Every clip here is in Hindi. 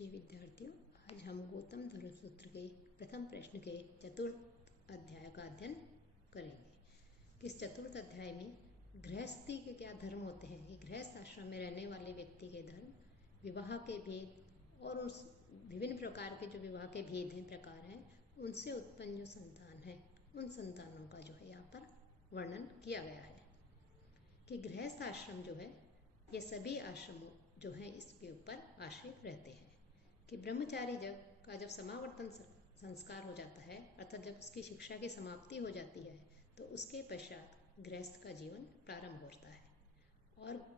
प्रिय विद्यार्थियों, आज हम गौतम धर्म सूत्र के प्रथम प्रश्न के चतुर्थ अध्याय का अध्ययन करेंगे। इस चतुर्थ अध्याय में गृहस्थी के क्या धर्म होते हैं, कि गृहस्थ आश्रम में रहने वाले व्यक्ति के धर्म, विवाह के भेद और उस विभिन्न प्रकार के जो विवाह के भेद हैं, प्रकार हैं, उनसे उत्पन्न जो संतान है, उन संतानों का जो है यहाँ पर वर्णन किया गया है। कि गृहस्थ आश्रम जो है, ये सभी आश्रमों जो हैं इसके ऊपर आश्रित रहते हैं। कि ब्रह्मचारी जब समावर्तन संस्कार हो जाता है, अर्थात जब उसकी शिक्षा की समाप्ति हो जाती है, तो उसके पश्चात गृहस्थ का जीवन प्रारंभ होता है। और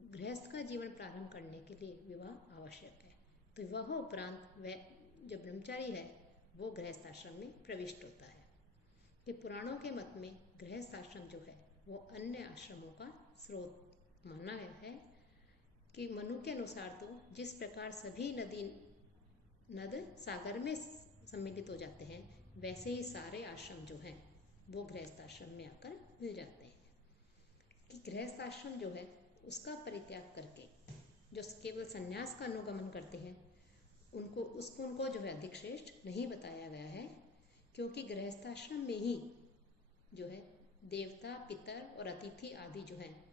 गृहस्थ का जीवन प्रारंभ करने के लिए विवाह आवश्यक है। तो विवाह उपरांत वह जो ब्रह्मचारी है वो गृहस्थ आश्रम में प्रविष्ट होता है। कि पुराणों के मत में गृहस्थ आश्रम जो है वो अन्य आश्रमों का स्रोत माना गया है। कि मनु के अनुसार तो जिस प्रकार सभी नद सागर में सम्मिलित हो जाते हैं, वैसे ही सारे आश्रम जो हैं वो गृहस्थ आश्रम में आकर मिल जाते हैं। कि गृहस्थ आश्रम जो है उसका परित्याग करके जो केवल संन्यास का अनुगमन करते हैं, उनको जो है अधिक श्रेष्ठ नहीं बताया गया है। क्योंकि गृहस्थ आश्रम में ही जो है देवता, पितर और अतिथि आदि जो हैं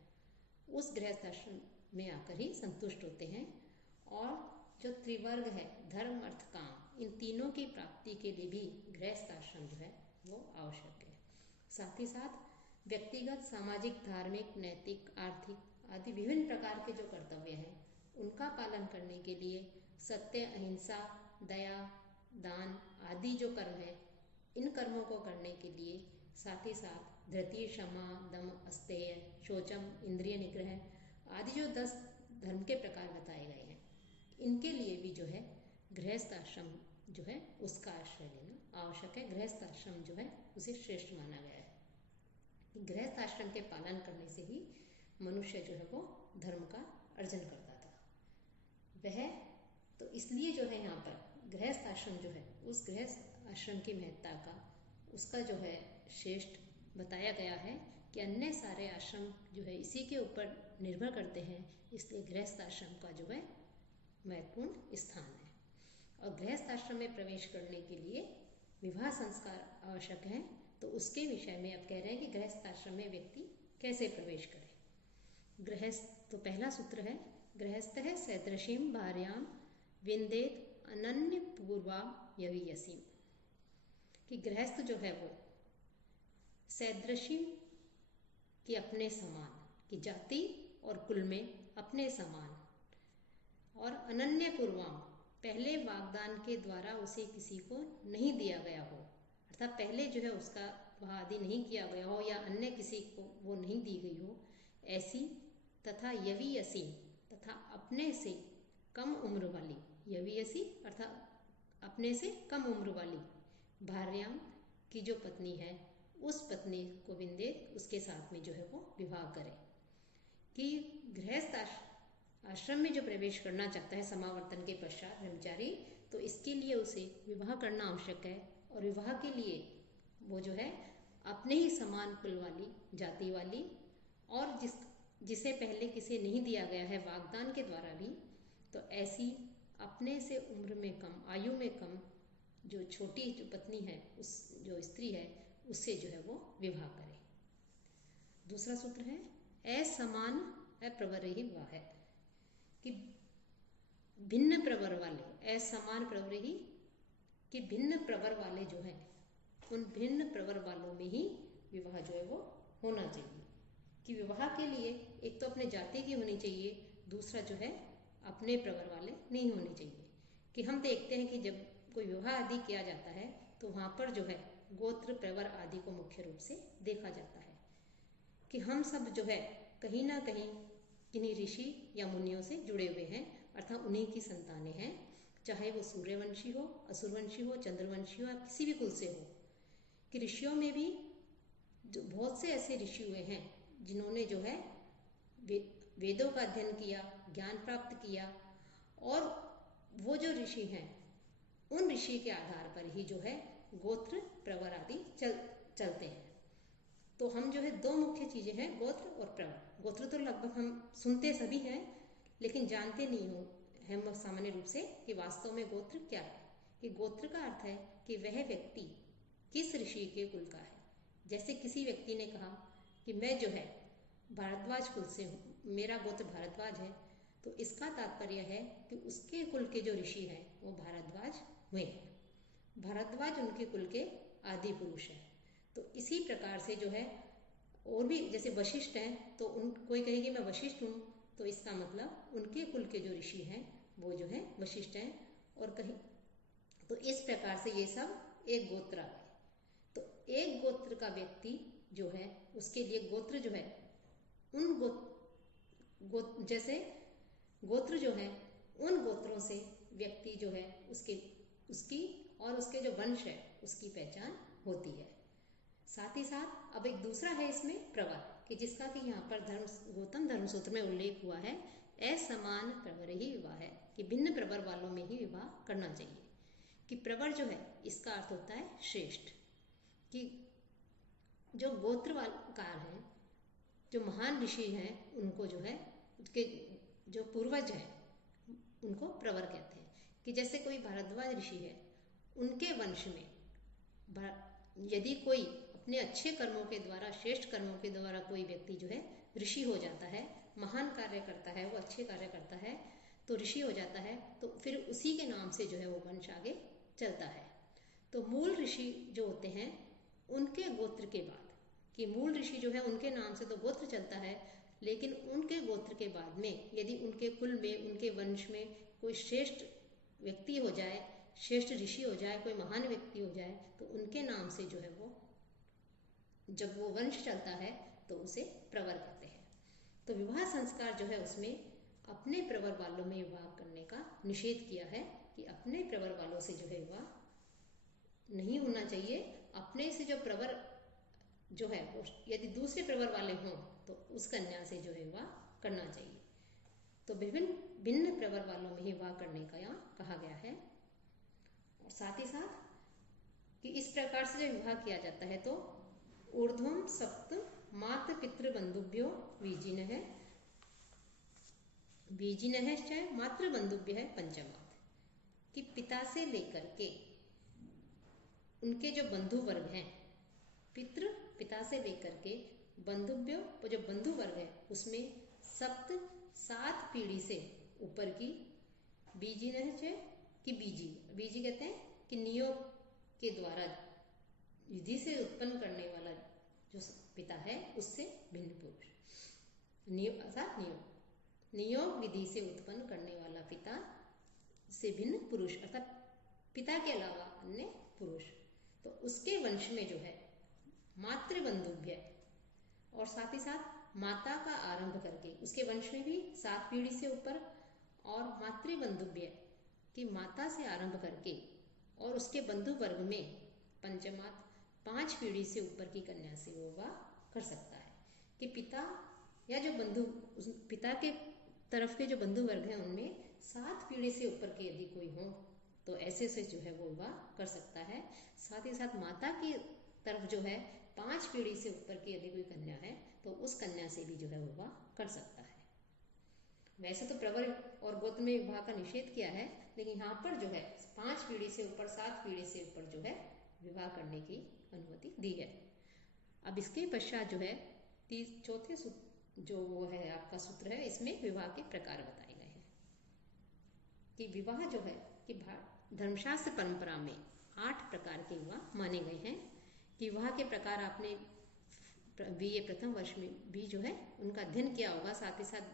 उस गृहस्थ आश्रम में आकर ही संतुष्ट होते हैं। और जो त्रिवर्ग है, धर्म, अर्थ, काम, इन तीनों की प्राप्ति के लिए भी गृहस्थ आश्रम जो है वो आवश्यक है। साथ ही साथ व्यक्तिगत, सामाजिक, धार्मिक, नैतिक, आर्थिक आदि विभिन्न प्रकार के जो कर्तव्य हैं उनका पालन करने के लिए सत्य, अहिंसा, दया, दान आदि जो कर्म है, इन कर्मों को करने के लिए साथ ही साथ धृति, क्षमा, दम, अस्तेय, शौचम, इंद्रिय निग्रह आदि जो 10 धर्म के प्रकार बताए गए हैं, इनके लिए भी जो है गृहस्थ आश्रम जो है उसका आश्रय लेना आवश्यक है। गृहस्थ आश्रम जो है उसे श्रेष्ठ माना गया है। गृहस्थ आश्रम के पालन करने से ही मनुष्य जो है वो धर्म का अर्जन करता था। वह तो इसलिए जो है यहाँ पर गृहस्थ आश्रम जो है उस गृहस्थ आश्रम की महत्ता का उसका जो है श्रेष्ठ बताया गया है। कि अन्य सारे आश्रम जो है इसी के ऊपर निर्भर करते हैं, इसलिए गृहस्थ आश्रम का जो है महत्वपूर्ण स्थान है। और गृहस्थ आश्रम में प्रवेश करने के लिए विवाह संस्कार आवश्यक है। तो उसके विषय में अब कह रहे हैं कि गृहस्थ आश्रम में व्यक्ति कैसे प्रवेश करे। गृहस्थ तो पहला सूत्र है, गृहस्थ है सदृशीम भार्याम विंदेत अनन्य पूर्वा यवीयसीम। कि गृहस्थ जो है वो सदृशीम कि अपने समान, कि जाति और कुल में अपने समान, और अनन्य पूर्वाम पहले वागदान के द्वारा उसे किसी को नहीं दिया गया हो, अर्थात पहले जो है उसका वह आदि नहीं किया गया हो या अन्य किसी को वो नहीं दी गई हो, ऐसी, तथा यवीयसी तथा अपने से कम उम्र वाली, यवीयसी अर्थात अपने से कम उम्र वाली, भार्याम की जो पत्नी है उस पत्नी को विंदे उसके साथ में जो है वो विवाह करे। कि गृहस्थ आश्रम में जो प्रवेश करना चाहता है समावर्तन के पश्चात ब्रह्मचारी, तो इसके लिए उसे विवाह करना आवश्यक है। और विवाह के लिए वो जो है अपने ही समान कुल वाली, जाति वाली, और जिसे पहले किसे नहीं दिया गया है वागदान के द्वारा भी, तो ऐसी अपने से उम्र में कम, आयु में कम जो छोटी जो पत्नी है, उस जो स्त्री है, उससे जो है वो विवाह करे। दूसरा सूत्र है असमान अप्रवर ही विवाह है। कि भिन्न प्रवर वाले, असमान प्रवर ही, कि भिन्न प्रवर वाले जो हैं उन भिन्न प्रवर वालों में ही विवाह जो है वो होना चाहिए। कि विवाह के लिए एक तो अपने जाति की होनी चाहिए, दूसरा जो है अपने प्रवर वाले नहीं होने चाहिए। कि हम देखते हैं कि जब कोई विवाह आदि किया जाता है तो वहाँ पर जो है गोत्र, प्रवर आदि को मुख्य रूप से देखा जाता है। कि हम सब जो है कहीं ना कहीं किन्हीं ऋषि या मुनियों से जुड़े हुए हैं, अर्थात उन्हीं की संतानें हैं, चाहे वो सूर्यवंशी हो, असुरवंशी हो, चंद्रवंशी हो या किसी भी कुल से हो। कि ऋषियों में भी जो बहुत से ऐसे ऋषि हुए हैं जिन्होंने जो है वेदों का अध्ययन किया, ज्ञान प्राप्त किया, और वो जो ऋषि हैं उन ऋषि के आधार पर ही जो है गोत्र, प्रवर आदि चलते हैं। तो हम जो है दो मुख्य चीजें हैं, गोत्र और प्रवर। गोत्र तो लगभग हम सुनते सभी हैं लेकिन जानते नहीं हम सामान्य रूप से कि वास्तव में गोत्र क्या है। कि गोत्र का अर्थ है कि वह व्यक्ति किस ऋषि के कुल का है। जैसे किसी व्यक्ति ने कहा कि मैं जो है भारद्वाज कुल से हूँ, मेरा गोत्र भारद्वाज है, तो इसका तात्पर्य है कि उसके कुल के जो ऋषि हैं वो भारद्वाज हुए हैं। भारद्वाज उनके कुल के आदि पुरुष हैं। तो इसी प्रकार से जो है और भी, जैसे वशिष्ठ हैं तो कोई कहे कि मैं वशिष्ठ हूँ, तो इसका मतलब उनके कुल के जो ऋषि हैं वो जो है वशिष्ठ हैं। और कहीं तो इस प्रकार से ये सब एक गोत्र आ गए। तो एक गोत्र का व्यक्ति जो है उसके लिए गोत्र जो है उन जैसे गोत्र जो है उन गोत्रों से व्यक्ति जो है उसकी और उसके जो वंश है उसकी पहचान होती है। साथ ही साथ अब एक दूसरा है इसमें प्रवर, कि जिसका कि यहाँ पर गौतम धर्मसूत्र में उल्लेख हुआ है, असमान प्रवर ही विवाह है, कि भिन्न प्रवर वालों में ही विवाह करना चाहिए। कि प्रवर जो है इसका अर्थ होता है श्रेष्ठ, कि जो गोत्रकार हैं, जो महान ऋषि हैं, उनको जो है उसके जो पूर्वज हैं उनको प्रवर कहते हैं। कि जैसे कोई भारद्वाज ऋषि है, उनके वंश में यदि कोई अपने अच्छे कर्मों के द्वारा, श्रेष्ठ कर्मों के द्वारा कोई व्यक्ति जो है ऋषि हो जाता है, महान कार्य करता है, वो अच्छे कार्य करता है, तो ऋषि हो जाता है, तो फिर उसी के नाम से जो है वो वंश आगे चलता है। तो मूल ऋषि जो होते हैं उनके गोत्र के बाद, कि मूल ऋषि जो है उनके नाम से तो गोत्र चलता है, लेकिन उनके गोत्र के बाद में यदि उनके कुल में, उनके वंश में कोई श्रेष्ठ व्यक्ति हो जाए, श्रेष्ठ ऋषि हो जाए, कोई महान व्यक्ति हो जाए, तो उनके नाम से जो है वो जब वो वंश चलता है तो उसे प्रवर कहते हैं। तो विवाह संस्कार जो है उसमें अपने प्रवर वालों में विवाह करने का निषेध किया है, कि अपने प्रवर वालों से जो है विवाह नहीं होना चाहिए। अपने से जो प्रवर जो है वो यदि दूसरे प्रवर वाले हों तो उस कन्या से जो है विवाह करना चाहिए। तो भिन्न प्रवर वालों में ही विवाह करने का यहाँ कहा गया है। और साथ ही साथ कि इस प्रकार से जब विवाह किया जाता है तो ऊर्ध्वम सप्त मातृ पितृ बंधुभ्यो बीजिनः मातृ बंधुभ्य है पंचमात, कि पिता से लेकर के उनके जो बंधु वर्ग हैं, पिता से लेकर के बंधुभ्य जो बंधु वर्ग है उसमें सप्त 7 पीढ़ी से ऊपर की बीजिनः कि बीजी कहते हैं कि नियोग के द्वारा विधि से उत्पन्न करने वाला जो पिता है उससे भिन्न पुरुष, नियोग विधि से उत्पन्न करने वाला पिता से भिन्न पुरुष, अर्थात पिता के अलावा अन्य पुरुष, तो उसके वंश में जो है मातृबंधुभ्य और साथ ही साथ माता का आरंभ करके उसके वंश में भी 7 पीढ़ी से ऊपर, और मातृबंधुभ्य की माता से आरंभ करके और उसके बंधु वर्ग में पंचमात 5 पीढ़ी से ऊपर की कन्या से वो विवाह कर सकता है। कि पिता या जो पिता के तरफ के जो बंधु वर्ग हैं उनमें 7 पीढ़ी से ऊपर के यदि कोई हो तो ऐसे से जो है वो विवाह कर सकता है। साथ ही साथ माता की तरफ जो है 5 पीढ़ी से ऊपर की यदि कोई कन्या है तो उस कन्या से भी जो है विवाह कर सकता है। वैसे तो प्रवर और गोत्र में विवाह का निषेध किया है, लेकिन यहाँ पर जो है 5 पीढ़ी से ऊपर, 7 पीढ़ी से ऊपर जो है विवाह करने की अनुमति दी है। अब इसके पश्चात जो है चौथे जो वो है आपका सूत्र है, इसमें विवाह के प्रकार बताए गए हैं। कि विवाह जो है कि धर्मशास्त्र परंपरा में 8 प्रकार के विवाह माने गए हैं। कि विवाह के प्रकार आपने बीए प्रथम वर्ष में भी जो है उनका अध्ययन किया होगा, साथ ही साथ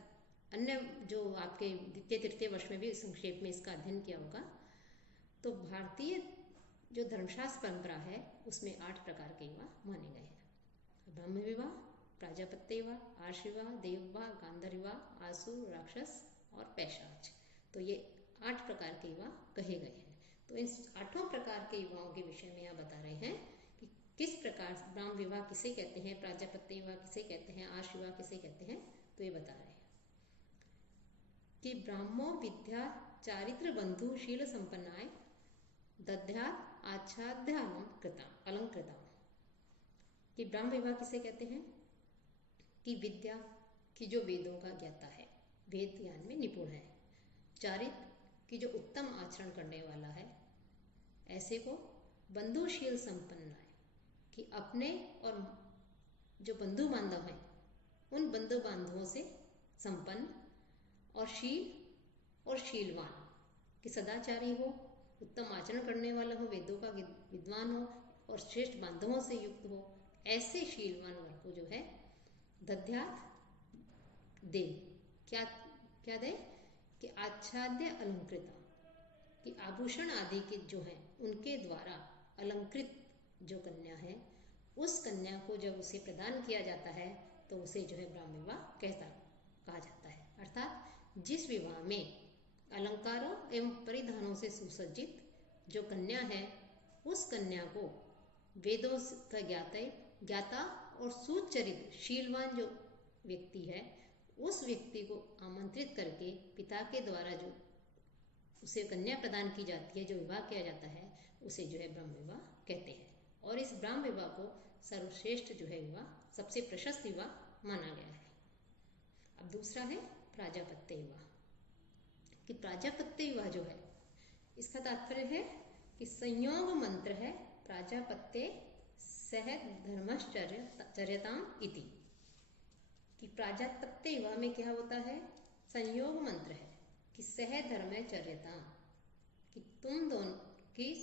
अन्य जो आपके द्वितीय तृतीय वर्ष में भी संक्षेप में इसका अध्ययन किया होगा। तो भारतीय जो धर्मशास्त्र परंपरा है उसमें 8 प्रकार के विवाह माने गए हैं। ब्रह्म विवाह, प्राजापत्य विवाह, आर्ष विवाह, देव विवाह, गांधर्व विवाह, आसुर, राक्षस और पैशाच। तो ये 8 प्रकार के विवाह कहे गए हैं। तो इन 8 प्रकार के विवाहों के विषय में यहाँ बता रहे हैं कि किस प्रकार ब्राह्म विवाह किसे कहते हैं, प्राजापत्य विवाह किसे कहते हैं, आर्ष विवाह किसे कहते हैं, तो ये बता रहे हैं कि ब्राह्मो विद्या चारित्र बंधु शील संपन्नाय दध्यात आच्छाद्य अलंकृता। कि ब्राह्म विवाह किसे कहते हैं? कि विद्या की जो वेदों का ज्ञाता है, वेद ज्ञान में निपुण है, कि जो उत्तम आचरण करने वाला है, ऐसे को बंधुशील संपन्न है, कि अपने और जो बंधु बांधव हैं उन बंधु बांधवों से संपन्न और शील और शीलवान, कि सदाचारी हो, उत्तम आचरण करने वाला हो, वेदों का विद्वान हो और श्रेष्ठ बांधवों से युक्त हो, ऐसे शीलवान वर को जो है दद्यात् दे। क्या क्या दे? कि आच्छाद्य अलंकृता, कि आभूषण आदि के जो हैं उनके द्वारा अलंकृत जो कन्या है, उस कन्या को जब उसे प्रदान किया जाता है तो उसे जो है ब्राह्म विवाह कहा जाता है। अर्थात जिस विवाह में अलंकारों एवं परिधानों से सुसज्जित जो कन्या है, उस कन्या को वेदों का ज्ञाता और सुचरित शीलवान जो व्यक्ति है, उस व्यक्ति को आमंत्रित करके पिता के द्वारा जो उसे कन्या प्रदान की जाती है, जो विवाह किया जाता है, उसे जो है ब्रह्म विवाह कहते हैं। और इस ब्रह्म विवाह को सर्वश्रेष्ठ जो है विवाह, सबसे प्रशस्त विवाह माना गया है। अब दूसरा है प्राजापत्य विवाह, कि प्राजापत्य विवाह जो है इसका तात्पर्य है कि संयोग मंत्र है प्राजापत्य सह धर्मश्चर्यताम इति, कि प्राजापत्य विवाह में क्या होता है? संयोग मंत्र है कि सह धर्मचर्यताम, कि तुम दोनों की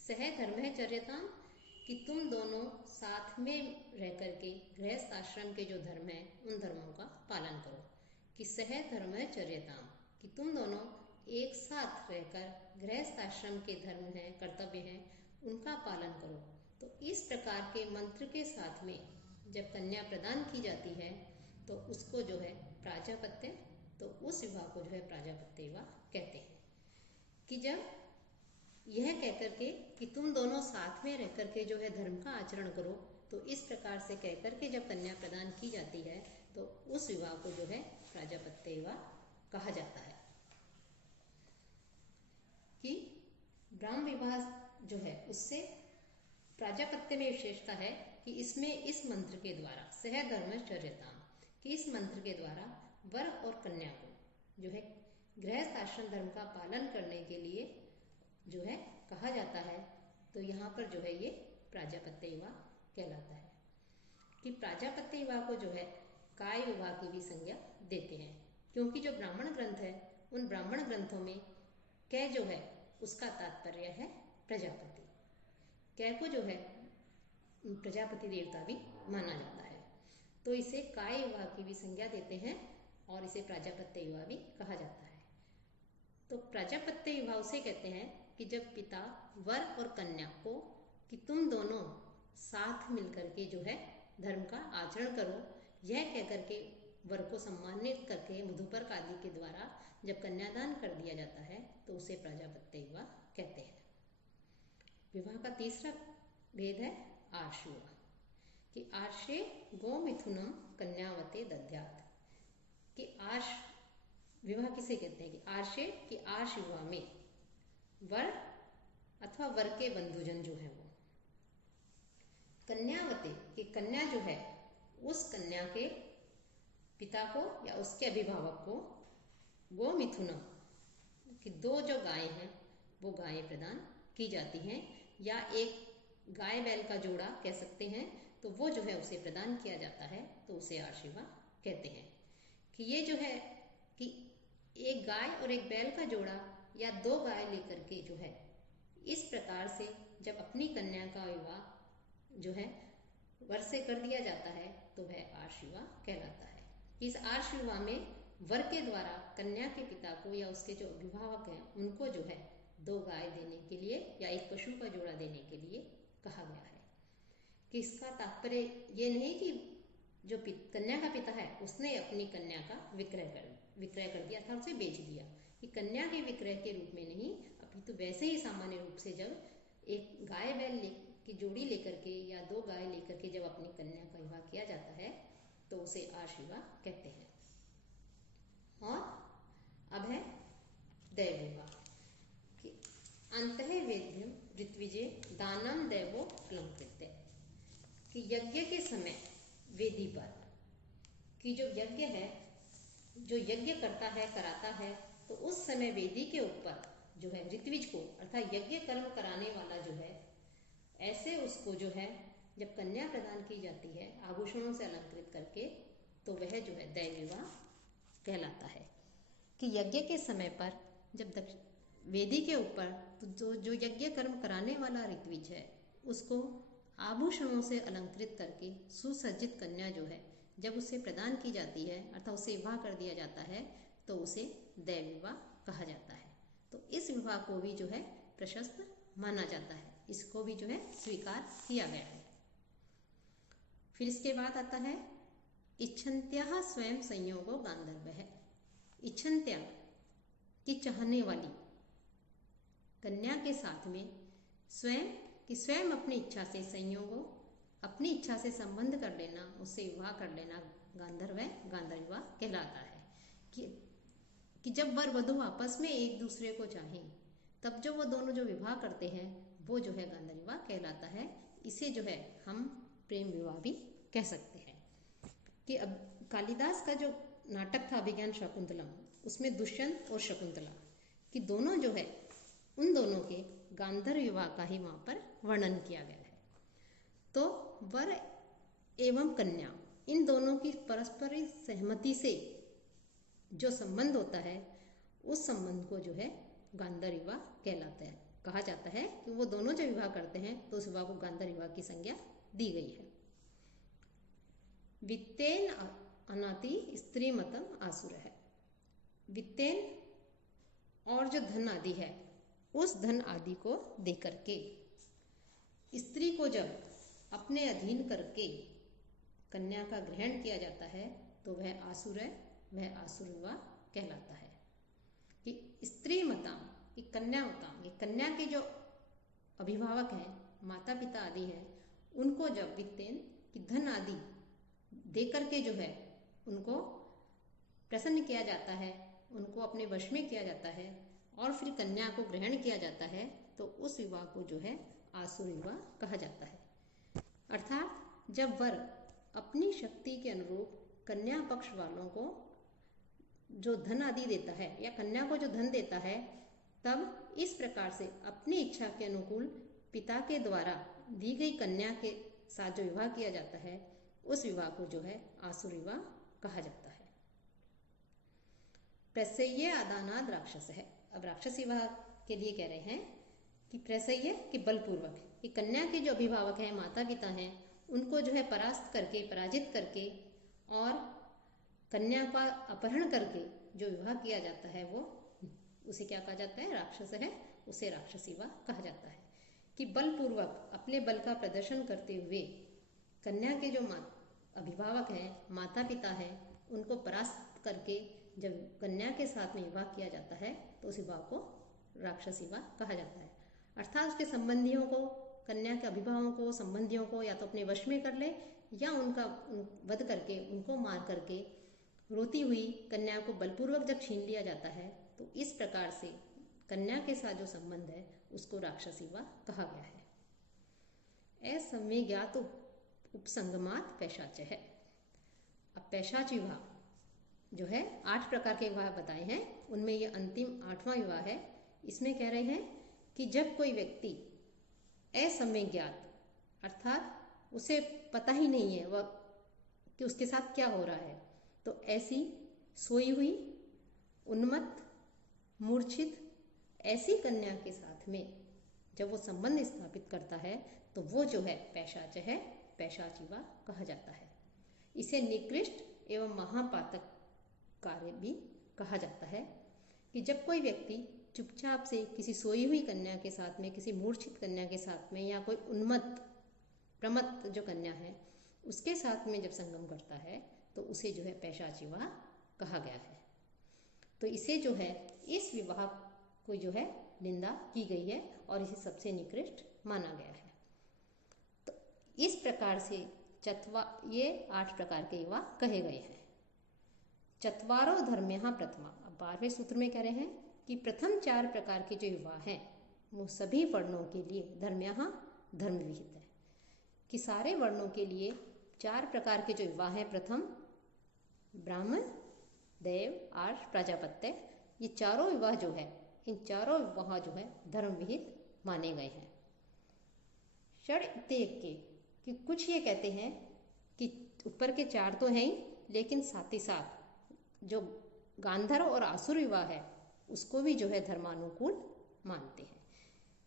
सह धर्मचर्यताम, कि तुम दोनों साथ में रह करके गृहस्थ आश्रम के जो धर्म है उन धर्मों का पालन करो। कि सह धर्मचर्यताम, कि तुम दोनों एक साथ रहकर गृहस्थ आश्रम के धर्म हैं, कर्तव्य हैं, उनका पालन करो। तो इस प्रकार के मंत्र के साथ में जब कन्या प्रदान की जाती है तो उसको जो है प्राजापत्य, तो उस विवाह को जो है प्राजापत्य विवाह कहते हैं। कि जब यह कहकर के कि तुम दोनों साथ में रह करके जो है धर्म का आचरण करो, तो इस प्रकार से कहकर के जब कन्या प्रदान की जाती है तो उस विवाह को जो है प्राजापत्य विवाह कहा जाता है। कि ब्राह्म विवाह जो है उससे प्राजापत्य में विशेषता है कि इसमें इस मंत्र के द्वारा सह धर्मचर्यता, कि इस मंत्र के द्वारा वर और कन्या को जो है गृहस्थ आश्रम धर्म का पालन करने के लिए जो है कहा जाता है। तो यहाँ पर जो है ये प्राजापत्य विवाह कहलाता है। कि प्राजापत्य विवाह को जो है काय विवाह की भी संज्ञा देते हैं, क्योंकि जो ब्राह्मण ग्रंथ है उन ब्राह्मण ग्रंथों में कै जो है उसका तात्पर्य है प्रजापति। कै को जो है प्रजापति देवता भी माना जाता है, तो इसे काय विवाह की भी संज्ञा देते हैं और इसे प्राजापत्य विवाह भी कहा जाता है। तो प्राजापत्य विवाह उसे कहते हैं कि जब पिता वर और कन्या को कि तुम दोनों साथ मिलकर के जो है धर्म का आचरण करो, यह कहकर के वर को सम्मानित करके मधुपर्क आदि के द्वारा जब कन्यादान कर दिया जाता है तो उसे प्राजापत्य विवाह कहते हैं। विवाह का तीसरा भेद है आर्ष विवाह, कि आर्षे गो मिथुनम कन्यावते दद्यात्, कि आर्ष विवाह किसे कहते हैं? कि आर्षे, कि आर्ष विवाह में वर अथवा वर के बंधुजन जो है वो कन्यावते, कि कन्या जो है उस कन्या के पिता को या उसके अभिभावक को गो मिथुनम, कि दो जो गाय हैं वो गायें प्रदान की जाती हैं, या एक गाय बैल का जोड़ा कह सकते हैं, तो वो जो है उसे प्रदान किया जाता है, तो उसे आर्ष विवाह कहते हैं। कि ये जो है कि एक गाय और एक बैल का जोड़ा या दो गाय लेकर के जो है इस प्रकार से जब अपनी कन्या का विवाह जो है वर से कर दिया जाता है तो वह आर्ष विवाह कहलाता है। इस आर्ष विवाह में वर के द्वारा कन्या के पिता को या उसके जो अभिभावक हैं उनको जो है दो गाय देने के लिए या एक पशु का जोड़ा देने के लिए कहा गया है। कि इसका तात्पर्य ये नहीं कि जो कन्या का पिता है उसने अपनी कन्या का विक्रय कर दिया था, उसे बेच दिया, कि कन्या के विक्रय के रूप में नहीं, अभी तो वैसे ही सामान्य रूप से जब एक गाय बैल की जोड़ी लेकर के या दो गाय लेकर के जब अपनी कन्या का विवाह किया जाता है तो उसे आर्ष विवाह कहते हैं। और अब है दैव विवाह, कि अंतः वेद्यम ऋत्विजे दानम दैवो अलंकृत्य, कि यज्ञ के समय वेदी पर कि जो यज्ञ है, जो यज्ञ करता है कराता है तो उस समय वेदी के ऊपर जो है ऋत्विज को अर्थात यज्ञ कर्म कराने वाला जो है, ऐसे उसको जो है जब कन्या प्रदान की जाती है आभूषणों से अलंकृत करके, तो वह जो है दैव विवाह कहलाता है। कि यज्ञ के समय पर जब वेदी के ऊपर तो जो यज्ञ कर्म कराने वाला ऋत्विज है उसको आभूषणों से अलंकृत करके सुसज्जित कन्या जो है जब उसे प्रदान की जाती है अर्थात उसे विवाह कर दिया जाता है, तो उसे दैव विवाह कहा जाता है। तो इस विवाह को भी जो है प्रशस्त माना जाता है, इसको भी जो है स्वीकार किया गया है। फिर इसके बाद आता है इच्छन्त्या स्वयं संयोगो गांधर्व है। इच्छन्त्या की चाहने वाली कन्या के साथ में स्वयं अपनी इच्छा से संयोगो, अपनी इच्छा से संबंध कर लेना, उससे विवाह कर लेना गांधर्व विवाह कहलाता है। कि जब वर वधू आपस में एक दूसरे को चाहें तब जो वो दोनों जो विवाह करते हैं वो जो है गांधर्व विवाह कहलाता है। इसे जो है हम प्रेम विवाह भी कह सकते हैं। कि अब कालिदास का जो नाटक था अभिज्ञान शाकुंतलम, उसमें दुष्यंत और शकुंतला कि दोनों जो है उन दोनों के गांधर्व विवाह का ही वहाँ पर वर्णन किया गया है। तो वर एवं कन्या इन दोनों की परस्पर सहमति से जो संबंध होता है उस संबंध को जो है गांधर्व विवाह कहलाता है। कहा जाता है कि वो दोनों जो विवाह करते हैं तो उस विवाह को गांधर्व विवाह की संज्ञा दी गई है। वित्तेन अनाति स्त्री मतम आसुर है। वित्तेन और जो धन आदि है उस धन आदि को देकर के स्त्री को जब अपने अधीन करके कन्या का ग्रहण किया जाता है तो वह आसुर है, वह आसुर विवाह कहलाता है। कि स्त्री मताम, कि कन्या मताम, ये कन्या के जो अभिभावक हैं, माता पिता आदि हैं, उनको जब वित्तेन की धन आदि दे करके जो है उनको प्रसन्न किया जाता है, उनको अपने वश में किया जाता है और फिर कन्या को ग्रहण किया जाता है, तो उस विवाह को जो है आसुर विवाह कहा जाता है। अर्थात जब वर अपनी शक्ति के अनुरूप कन्या पक्ष वालों को जो धन आदि देता है या कन्या को जो धन देता है, तब इस प्रकार से अपनी इच्छा के अनुकूल पिता के द्वारा दी गई कन्या के साथ जो विवाह किया जाता है उस विवाह को जो है आसुर विवाह कहा जाता है। प्रसह्य आदानाद राक्षस है। अब राक्षस विवाह के लिए कह रहे हैं कि प्रसह्य के बलपूर्वक, कि कन्या के जो अभिभावक हैं, माता पिता हैं, उनको जो है परास्त करके, पराजित करके और कन्या का अपहरण करके जो विवाह किया जाता है वो उसे क्या कहा जाता है, राक्षस है, उसे राक्षस विवाह कहा जाता है। कि बलपूर्वक अपने बल का प्रदर्शन करते हुए कन्या के जो अभिभावक हैं, माता पिता हैं, उनको परास्त करके जब कन्या के साथ में विवाह किया जाता है तो उस विवाह को राक्षस विवाह कहा जाता है। अर्थात उसके संबंधियों को, कन्या के अभिभावकों को, संबंधियों को या तो अपने वश में कर ले या उनका वध करके, उनको मार करके रोती हुई कन्या को बलपूर्वक जब छीन लिया जाता है, तो इस प्रकार से कन्या के साथ जो संबंध है उसको राक्षस विवाह कहा गया है। असंवेज्ञात उपसंगमात पैशाच है। अब पैशाच विवाह जो है 8 प्रकार के विवाह बताए हैं, उनमें ये अंतिम 8वां विवाह है। इसमें कह रहे हैं कि जब कोई व्यक्ति असंवेज्ञात अर्थात उसे पता ही नहीं है वह कि उसके साथ क्या हो रहा है, तो ऐसी सोई हुई, उन्मत्त, मूर्छित ऐसी कन्या के साथ में जब वो संबंध स्थापित करता है तो वो जो है पैशाच है, पैशाच विवाह कहा जाता है। इसे निकृष्ट एवं महापातक कार्य भी कहा जाता है। कि जब कोई व्यक्ति चुपचाप से किसी सोई हुई कन्या के साथ में, किसी मूर्छित कन्या के साथ में या कोई उन्मत्त प्रमत्त जो कन्या है उसके साथ में जब संगम करता है तो उसे जो है पैशाच विवाह कहा गया है। तो इसे जो है, इस विवाह को जो है निंदा की गई है और इसे सबसे निकृष्ट माना गया है। तो इस प्रकार से ये 8 प्रकार के विवाह कहे गए हैं। चत्वारो धर्म्यः प्रथमा। अब 12वें सूत्र में कह रहे हैं कि प्रथम 4 प्रकार के जो विवाह हैं वो सभी वर्णों के लिए धर्म्यः धर्म विहित है। कि सारे वर्णों के लिए 4 प्रकार के जो विवाह हैं, प्रथम ब्राह्मण, देव, आर्ष, प्रजापत्य, ये चारों विवाह जो है, इन चारों विवाह जो है धर्म विहित माने गए हैं। षड देख के कि कुछ ये कहते हैं कि ऊपर के चार तो हैं ही, लेकिन साथ ही साथ जो गांधर्व और आसुर विवाह है उसको भी जो है धर्मानुकूल मानते हैं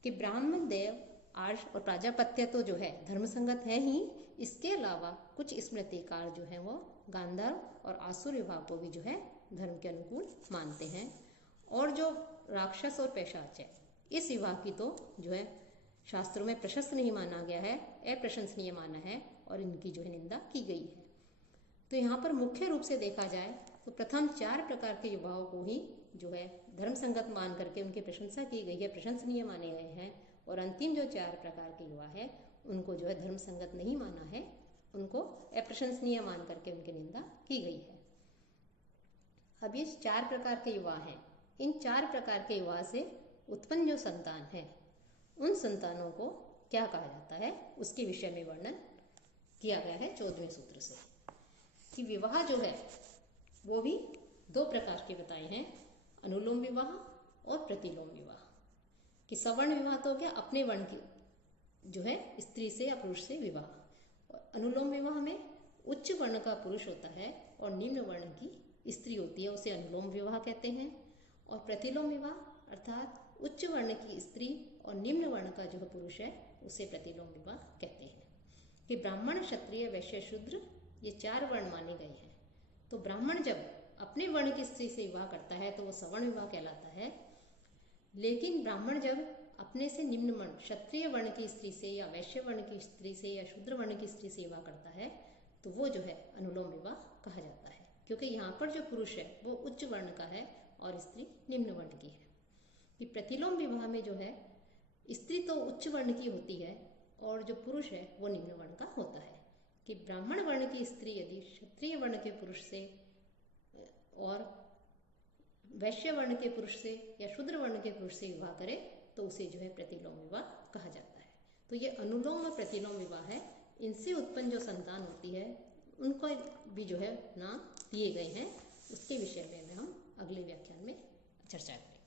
कि ब्राह्मण, देव, आर्ष और प्राजापत्य तो जो है धर्मसंगत है ही, इसके अलावा कुछ स्मृतिकार जो है वो गांधर्व और आसुर विवाह को भी जो है धर्म के अनुकूल मानते हैं। और जो राक्षस और पैशाच है, इस विवाह की तो जो है शास्त्रों में प्रशस्त नहीं माना गया है, अप्रशंसनीय माना है और इनकी जो है निंदा की गई है। तो यहाँ पर मुख्य रूप से देखा जाए तो प्रथम 4 प्रकार के विवाहों को ही जो है धर्म संगत मान करके उनकी प्रशंसा की गई है, प्रशंसनीय माने गए हैं। और अंतिम जो 4 प्रकार के विवाह है उनको जो है धर्म संगत नहीं माना है, उनको अप्रशंसनीय मान करके उनकी निंदा की गई है। अब ये 4 प्रकार के विवाह हैं, इन 4 प्रकार के विवाह से उत्पन्न जो संतान है उन संतानों को क्या कहा जाता है उसके विषय में वर्णन किया गया है 14वें सूत्र से कि विवाह जो है वो भी 2 प्रकार के बताए हैं, अनुलोम विवाह और प्रतिलोम विवाह। कि सवर्ण विवाह तो क्या अपने वर्ण की जो है स्त्री से या पुरुष से विवाह, और अनुलोम विवाह में उच्च वर्ण का पुरुष होता है और निम्न वर्ण की स्त्री होती है, उसे अनुलोम विवाह कहते हैं। और प्रतिलोम विवाह अर्थात उच्च वर्ण की स्त्री और निम्न वर्ण का जो पुरुष है उसे प्रतिलोम विवाह कहते हैं। कि ब्राह्मण, क्षत्रिय, वैश्य, शूद्र ये 4 वर्ण माने गए हैं। तो ब्राह्मण जब अपने वर्ण की स्त्री से विवाह करता है तो वो सवर्ण विवाह कहलाता है, लेकिन ब्राह्मण जब अपने से निम्न वर्ण क्षत्रिय वर्ण की स्त्री से या वैश्य वर्ण की स्त्री से या शूद्र वर्ण की स्त्री से विवाह करता है तो वो जो है अनुलोम विवाह कहा जाता है, क्योंकि यहाँ पर जो पुरुष है वो उच्च वर्ण का है और स्त्री निम्न वर्ण की है। कि प्रतिलोम विवाह में जो है स्त्री तो उच्च वर्ण की होती है और जो पुरुष है वो निम्न वर्ण का होता है। कि ब्राह्मण वर्ण की स्त्री यदि क्षत्रिय वर्ण के पुरुष से और वैश्य वर्ण के पुरुष से या शूद्र वर्ण के पुरुष से विवाह करे तो उसे जो है प्रतिलोम विवाह कहा जाता है। तो ये अनुलोम और प्रतिलोम विवाह है, इनसे उत्पन्न जो संतान होती है उनको भी जो है नाम दिए गए हैं। उसके विषय में हम अगले व्याख्यान में चर्चा करेंगे।